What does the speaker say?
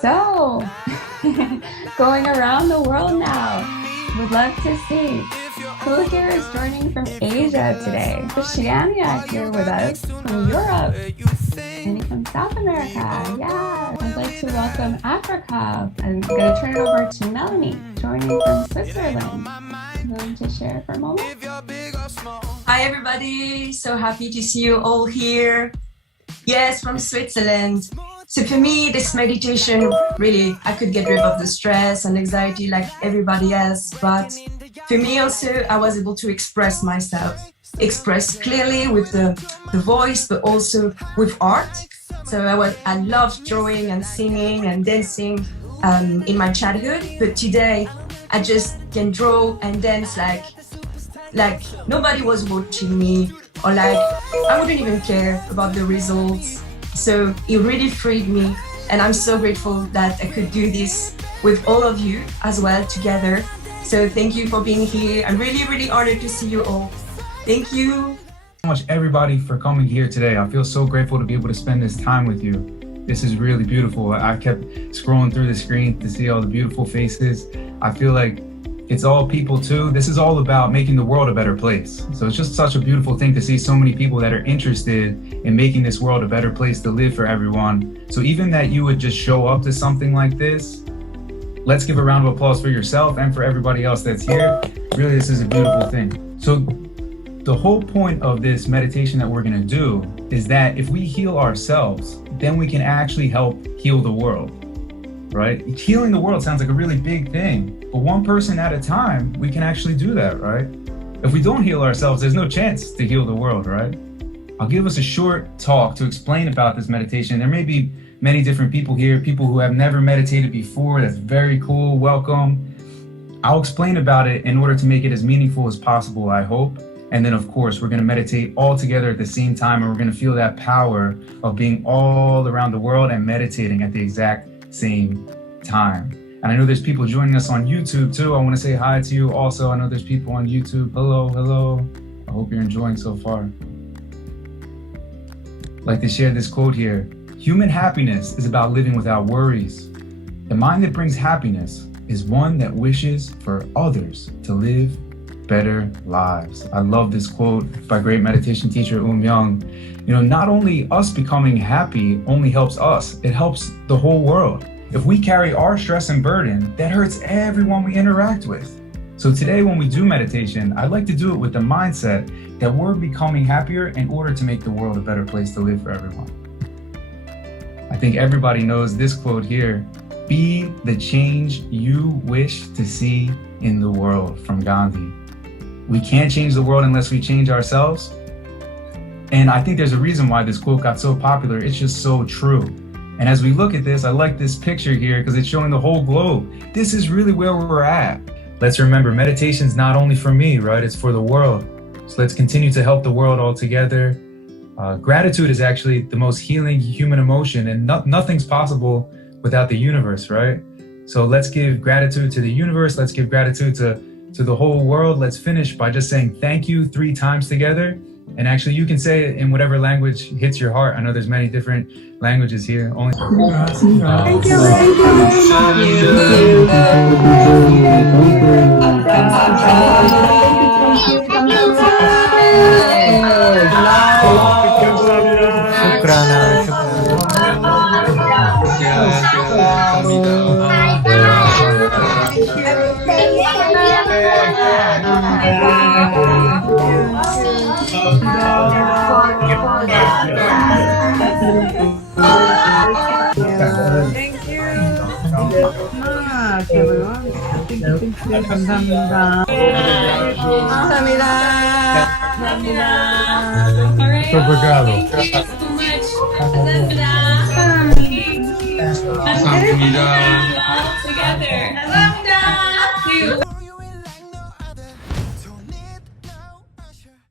So, going around the world now. Would love to see who here is joining from Asia today. Oceania here with us from Europe. And from South America. Yeah. I'd like to welcome Africa. I'm going to turn it over to Melanie, joining from Switzerland. Willing to share for a moment? Hi everybody, so happy to see you all here. Yes, from Switzerland. So for me, this meditation, really, I could get rid of the stress and anxiety like everybody else. But for me also, I was able to express myself, express clearly with the voice, but also with art. So I loved drawing and singing and dancing in my childhood. But today, I just can draw and dance like nobody was watching me, or like I wouldn't even care about the results. So it really freed me, and I'm so grateful that I could do this with all of you as well together. So thank you for being here. I'm really, really honored to see you all. Thank you. So much everybody for coming here today. I feel so grateful to be able to spend this time with you. This is really beautiful. I kept scrolling through the screen to see all the beautiful faces. I feel like it's all people too. This is all about making the world a better place. So it's just such a beautiful thing to see so many people that are interested in making this world a better place to live for everyone. So even that you would just show up to something like this, let's give a round of applause for yourself and for everybody else that's here. Really, this is a beautiful thing. So the whole point of this meditation that we're gonna do is that if we heal ourselves, then we can actually help heal the world. Right? Healing the world sounds like a really big thing, but one person at a time, we can actually do that, right? If we don't heal ourselves, there's no chance to heal the world, right? I'll give us a short talk to explain about this meditation. There may be many different people here, people who have never meditated before. That's very cool. Welcome. I'll explain about it in order to make it as meaningful as possible, I hope. And then, of course, we're going to meditate all together at the same time, and we're going to feel that power of being all around the world and meditating at the exact same time. And I know there's people joining us on YouTube too. I want to say hi to you also. I know there's people on YouTube. Hello. I hope you're enjoying so far. I'd like to share this quote here. Human happiness is about living without worries. The mind that brings happiness is one that wishes for others to live better lives. I love this quote by great meditation teacher Young. You know, not only us becoming happy only helps us, it helps the whole world. If we carry our stress and burden, that hurts everyone we interact with. So today when we do meditation, I'd like to do it with the mindset that we're becoming happier in order to make the world a better place to live for everyone. I think everybody knows this quote here. Be the change you wish to see in the world, from Gandhi. We can't change the world unless we change ourselves. And I think there's a reason why this quote got so popular. It's just so true. And as we look at this, I like this picture here because it's showing the whole globe. This is really where we're at. Let's remember, meditation's not only for me, right? It's for the world. So let's continue to help the world all together. Gratitude is actually the most healing human emotion, and nothing's possible without the universe, right? So let's give gratitude to the universe. Let's give gratitude to the whole world. Let's finish by just saying thank you 3 times together. And actually you can say it in whatever language hits your heart. I know there's many different languages here. Thank you. 감사합니다. Obrigado. Thank you so much. 감사합니다. All together.